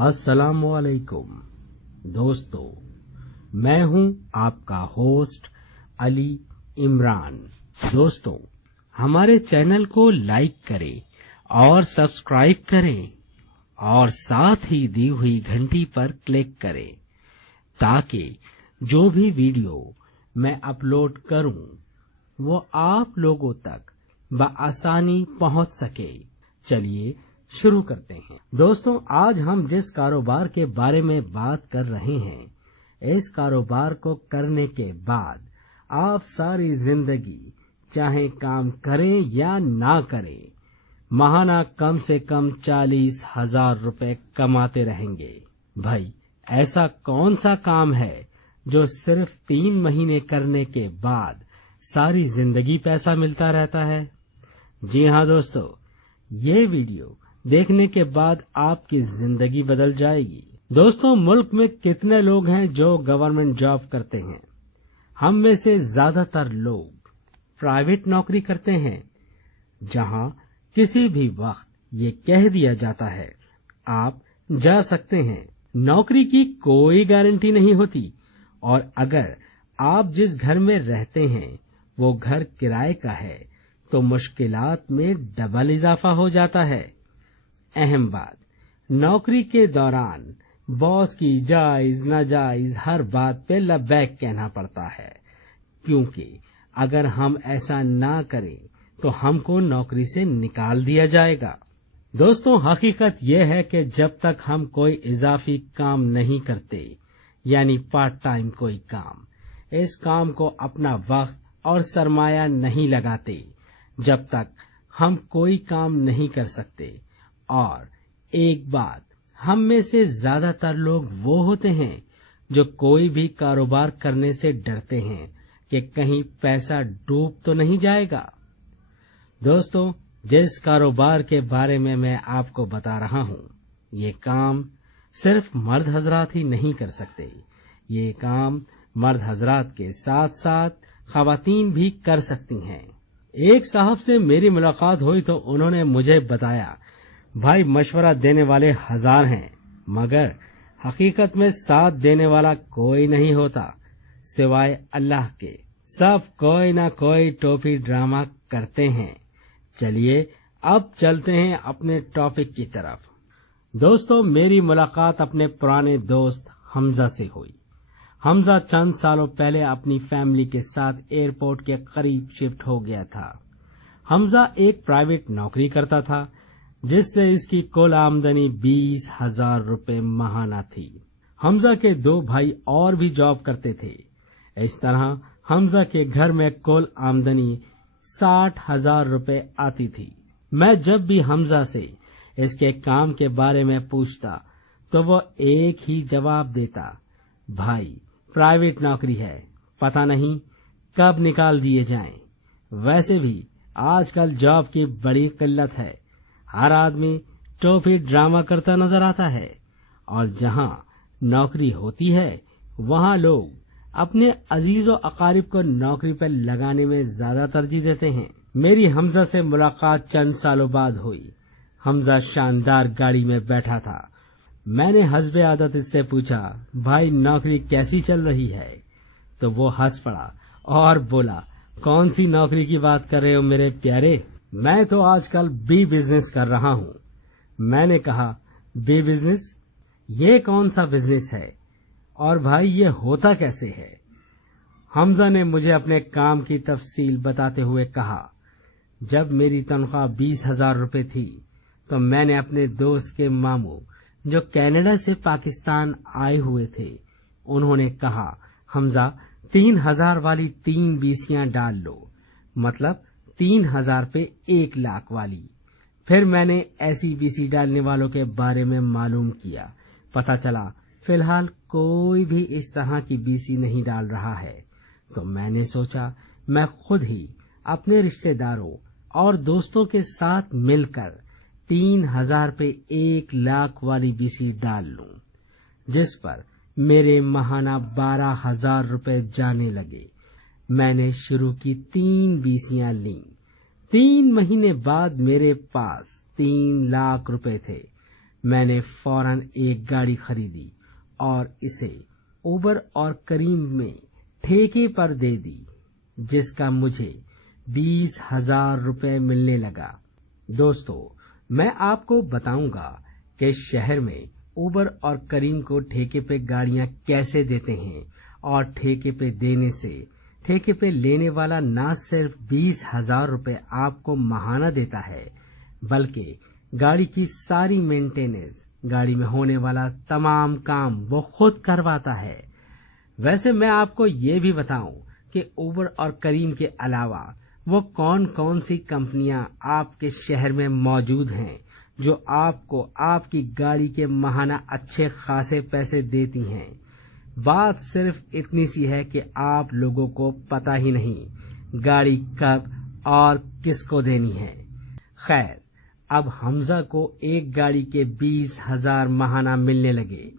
अस्सलामु अलैकुम दोस्तों, मैं हूं आपका होस्ट अली इमरान। दोस्तों, हमारे चैनल को लाइक करें और सब्सक्राइब करें और साथ ही दी हुई घंटी पर क्लिक करें ताकि जो भी वीडियो मैं अपलोड करूं वो आप लोगों तक बआसानी पहुंच सके। चलिए शुरू करते हैं। दोस्तों, आज हम जिस कारोबार के बारे में बात कर रहे हैं, इस कारोबार को करने के बाद आप सारी जिंदगी चाहे काम करें या ना करें, माहाना कम से कम 40,000 रुपए कमाते रहेंगे। भाई, ऐसा कौन सा काम है जो सिर्फ 3 महीने करने के बाद सारी जिंदगी पैसा मिलता रहता है? जी हाँ दोस्तों, ये वीडियो देखने के बाद आपकी जिंदगी बदल जाएगी। दोस्तों, मुल्क में कितने लोग हैं जो गवर्नमेंट जॉब करते हैं? हम में से ज्यादातर लोग प्राइवेट नौकरी करते हैं, जहां किसी भी वक्त ये कह दिया जाता है आप जा सकते हैं। नौकरी की कोई गारंटी नहीं होती और अगर आप जिस घर में रहते हैं वो घर किराए का है तो मुश्किलात में डबल इजाफा हो जाता है। अहम बात, नौकरी के दौरान बॉस की जायज नाजायज हर बात पे लबैक कहना पड़ता है, क्योंकि अगर हम ऐसा ना करें तो हमको नौकरी से निकाल दिया जाएगा। दोस्तों, हकीकत यह है कि जब तक हम कोई इजाफी काम नहीं करते, यानी पार्ट टाइम कोई काम, इस काम को अपना वक्त और सरमाया नहीं लगाते, जब तक हम कोई काम नहीं कर सकते। और एक बात, हम में से ज्यादातर लोग वो होते हैं जो कोई भी कारोबार करने से डरते हैं कि कहीं पैसा डूब तो नहीं जाएगा। दोस्तों, जिस कारोबार के बारे में मैं आपको बता रहा हूँ, ये काम सिर्फ मर्द हजरात ही नहीं कर सकते। ये काम मर्द हजरात के साथ साथ खवातीन भी कर सकती हैं। एक साहब से मेरी मुलाकात हुई तो उन्होंने मुझे बताया, भाई, मशवरा देने वाले 1000 हैं, मगर हकीकत में साथ देने वाला कोई नहीं होता सिवाय अल्लाह के। सब कोई ना कोई टोपी ड्रामा करते हैं। चलिए अब चलते हैं अपने टॉपिक की तरफ। दोस्तों, मेरी मुलाकात अपने पुराने दोस्त हमजा से हुई। हमजा चंद सालों पहले अपनी फैमिली के साथ एयरपोर्ट के करीब शिफ्ट हो गया था। हमजा एक प्राइवेट नौकरी करता था जिससे इसकी कुल आमदनी 20,000 रुपए माहाना थी। हमजा के 2 भाई और भी जॉब करते थे। इस तरह हमजा के घर में कुल आमदनी 60,000 रुपए आती थी। मैं जब भी हमजा से इसके काम के बारे में पूछता तो वो एक ही जवाब देता, भाई, प्राइवेट नौकरी है, पता नहीं कब निकाल दिए जाएं। वैसे भी आजकल जॉब की बड़ी किल्लत है। हर आदमी टोपी ड्रामा करता नजर आता है और जहां नौकरी होती है वहां लोग अपने अजीजों अकारिब को नौकरी पर लगाने में ज्यादा तरजीह देते हैं। मेरी हमजा से मुलाकात चंद सालों बाद हुई। हमजा शानदार गाड़ी में बैठा था। मैंने हस्बे आदत इससे पूछा, भाई, नौकरी कैसी चल रही है? तो वो हंस पड़ा और बोला, कौन सी नौकरी की बात कर रहे हो मेरे प्यारे? मैं तो आजकल बी बिजनेस कर रहा हूँ। मैंने कहा, बी बिजनेस? ये कौन सा बिजनेस है और भाई ये होता कैसे है? हमजा ने मुझे अपने काम की तफसील बताते हुए कहा, जब मेरी तनख्वाह 20,000 रुपए थी तो मैंने अपने दोस्त के मामू जो कनाडा से पाकिस्तान आए हुए थे, उन्होंने कहा, हमजा, 3,000 वाली 3 बीसियां डाल लो, मतलब 3,000 पे 1 लाख वाली। फिर मैंने ऐसी बीसी डालने वालों के बारे में मालूम किया। पता चला फिलहाल कोई भी इस तरह की बीसी नहीं डाल रहा है। तो मैंने सोचा मैं खुद ही अपने रिश्तेदारों और दोस्तों के साथ मिलकर 3,000 पे 1 लाख वाली बीसी डाल लूं, जिस पर मेरे माहाना 12,000 रुपए जाने लगे। मैंने शुरू की 3 बीसियां लीं। 3 महीने बाद मेरे पास 3 लाख रुपए थे। मैंने फौरन एक गाड़ी खरीदी और इसे उबर और करीम में ठेके पर दे दी, जिसका मुझे 20,000 रुपये मिलने लगा। दोस्तों, मैं आपको बताऊंगा कि शहर में उबर और करीम को ठेके पे गाड़ियां कैसे देते हैं, और ठेके पे देने से ठेके पे लेने वाला न सिर्फ 20,000 रुपये आपको माहाना देता है, बल्कि गाड़ी की सारी मेंटेनेंस, गाड़ी में होने वाला तमाम काम वो खुद करवाता है। वैसे मैं आपको ये भी बताऊं कि उबर और करीम के अलावा वो कौन कौन सी कंपनियां आपके शहर में मौजूद हैं जो आपको आपकी गाड़ी के माहाना अच्छे खासे पैसे देती हैं। बात सिर्फ इतनी सी है कि आप लोगों को पता ही नहीं गाड़ी कब और किसको देनी है। खैर, अब हमजा को एक गाड़ी के 20,000 माहाना मिलने लगे,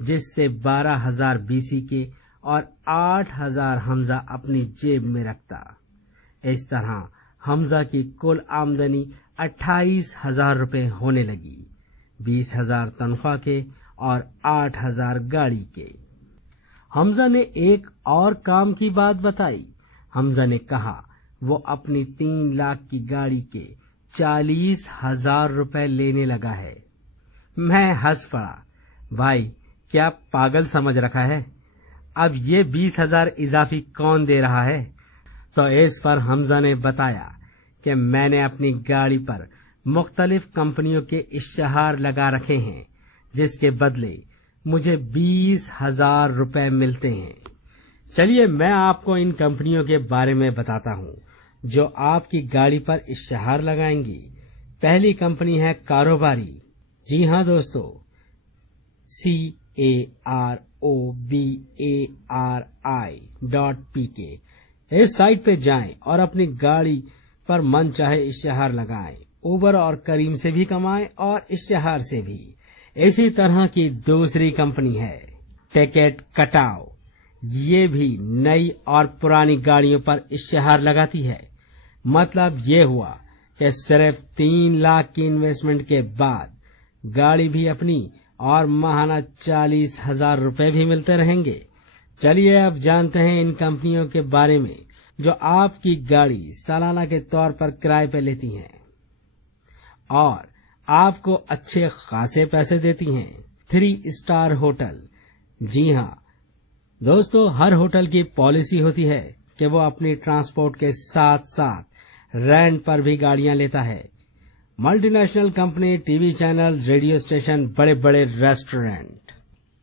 जिससे 12,000 बीसी के और 8,000 हमजा अपनी जेब में रखता। इस तरह हमजा की कुल आमदनी 28,000 रुपये होने लगी, 20,000 तनख्वाह के और 8,000 गाड़ी के। हमजा ने एक और काम की बात बताई। हमजा ने कहा वो अपनी 3 लाख की गाड़ी के 40,000 रुपये लेने लगा है। मैं हंस पड़ा। भाई, क्या पागल समझ रखा है? अब ये 20,000 इजाफी कौन दे रहा है? तो इस पर हमजा ने बताया कि मैंने अपनी गाड़ी पर मुख्तलिफ कंपनियों के इश्तिहार लगा रखे हैं, जिसके बदले मुझे 20,000 रुपये मिलते हैं। चलिए मैं आपको इन कंपनियों के बारे में बताता हूँ जो आपकी गाड़ी पर इश्तिहार लगाएंगी। पहली कंपनी है कारोबारी। जी हाँ दोस्तों, CAROBARI.PK। इस साइट पे जाएं और अपनी गाड़ी पर मन चाहे इश्तिहार लगाएं। उबर और करीम से भी कमाएं और इश्तिहार से भी। इसी तरह की दूसरी कंपनी है टिकट कटाओ। ये भी नई और पुरानी गाड़ियों पर इश्तिहार लगाती है। मतलब ये हुआ कि सिर्फ 3 लाख की इन्वेस्टमेंट के बाद गाड़ी भी अपनी और माहाना 40,000 रुपये भी मिलते रहेंगे। चलिए अब जानते हैं इन कंपनियों के बारे में जो आपकी गाड़ी सालाना के तौर पर किराए पर लेती हैं और आपको अच्छे खासे पैसे देती हैं। 3 स्टार होटल। जी हाँ दोस्तों, हर होटल की पॉलिसी होती है कि वो अपनी ट्रांसपोर्ट के साथ साथ रेंट पर भी गाड़ियां लेता है। Multinational company, TV channel, radio station, बड़े बड़े रेस्टोरेंट।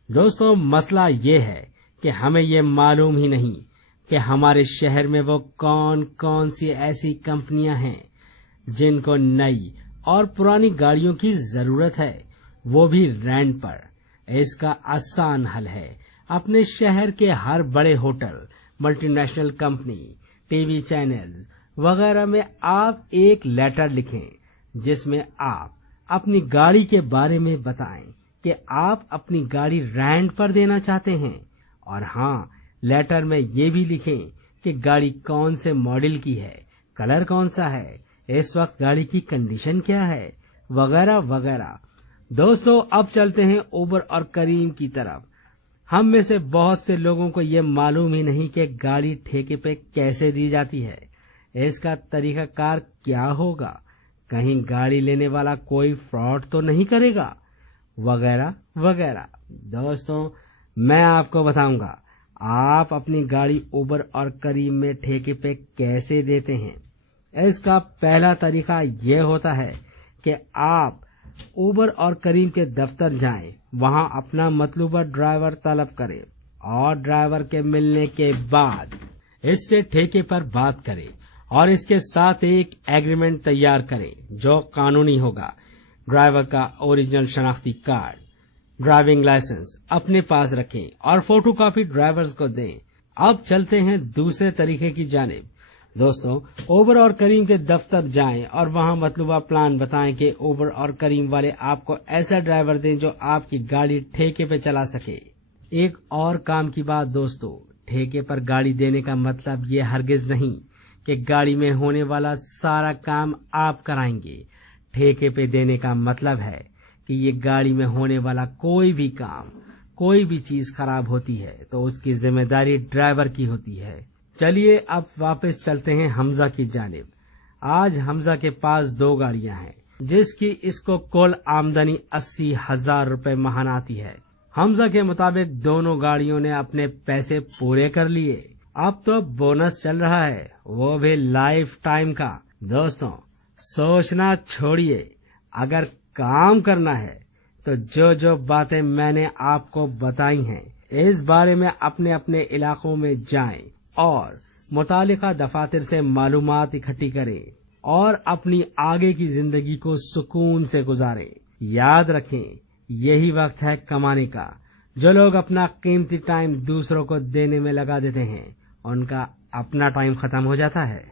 दोस्तों, मसला ये है कि हमें ये मालूम ही नहीं कि हमारे शहर में वो कौन कौन सी ऐसी कंपनियां हैं जिनको नई और पुरानी गाड़ियों की जरूरत है, वो भी रेंट पर। इसका आसान हल है अपने शहर के हर बड़े hotel, multinational company, TV channel वगैरह में आप एक लेटर लिखें जिसमें आप अपनी गाड़ी के बारे में बताएं कि आप अपनी गाड़ी रेंट पर देना चाहते हैं। और हाँ, लेटर में ये भी लिखें कि गाड़ी कौन से मॉडल की है, कलर कौन सा है, इस वक्त गाड़ी की कंडीशन क्या है, वगैरह वगैरह। दोस्तों, अब चलते हैं उबर और करीम की तरफ। हम में से बहुत से लोगों को ये मालूम ही नहीं कि गाड़ी ठेके पे कैसे दी जाती है, इसका तरीकाकार क्या होगा, कहीं गाड़ी लेने वाला कोई फ्रॉड तो नहीं करेगा, वगैरह वगैरह। दोस्तों, मैं आपको बताऊंगा आप अपनी गाड़ी उबर और करीम में ठेके पे कैसे देते हैं। इसका पहला तरीका यह होता है कि आप उबर और करीम के दफ्तर जाएं, वहां अपना मतलूबा ड्राइवर तलब करें और ड्राइवर के मिलने के बाद इससे ठेके पर बात करें और इसके साथ एक एग्रीमेंट तैयार करें जो कानूनी होगा। ड्राइवर का ओरिजिनल शनाख्ती कार्ड, ड्राइविंग लाइसेंस अपने पास रखें और फोटोकॉपी ड्राइवर्स को दें। अब चलते हैं दूसरे तरीके की जानिब। दोस्तों, उबर और करीम के दफ्तर जाएं और वहां मतलूबा प्लान बताएं कि उबर और करीम वाले आपको ऐसा ड्राइवर दें जो आपकी गाड़ी ठेके पे चला सके। एक और काम की बात दोस्तों, ठेके पर गाड़ी देने का मतलब ये हरगिज नहीं कि गाड़ी में होने वाला सारा काम आप कराएंगे। ठेके पे देने का मतलब है کہ یہ گاڑی میں ہونے والا کوئی بھی کام، کوئی بھی چیز خراب ہوتی ہے تو اس کی ذمہ داری ڈرائیور کی ہوتی ہے۔ چلیے اب واپس چلتے ہیں حمزہ کی جانب۔ آج حمزہ کے پاس 2 گاڑیاں ہیں جس کی اس کو کل آمدنی 80,000 روپے ماہانہ آتی ہے۔ حمزہ کے مطابق دونوں گاڑیوں نے اپنے پیسے پورے کر لیے، اب تو بونس چل رہا ہے، وہ بھی لائف ٹائم کا۔ دوستوں سوچنا چھوڑیے، اگر کام کرنا ہے تو جو باتیں میں نے آپ کو بتائی ہیں اس بارے میں اپنے اپنے علاقوں میں جائیں اور متعلقہ دفاتر سے معلومات اکٹھی کریں اور اپنی آگے کی زندگی کو سکون سے گزاریں۔ یاد رکھیں یہی وقت ہے کمانے کا۔ جو لوگ اپنا قیمتی ٹائم دوسروں کو دینے میں لگا دیتے ہیں ان کا اپنا ٹائم ختم ہو جاتا ہے۔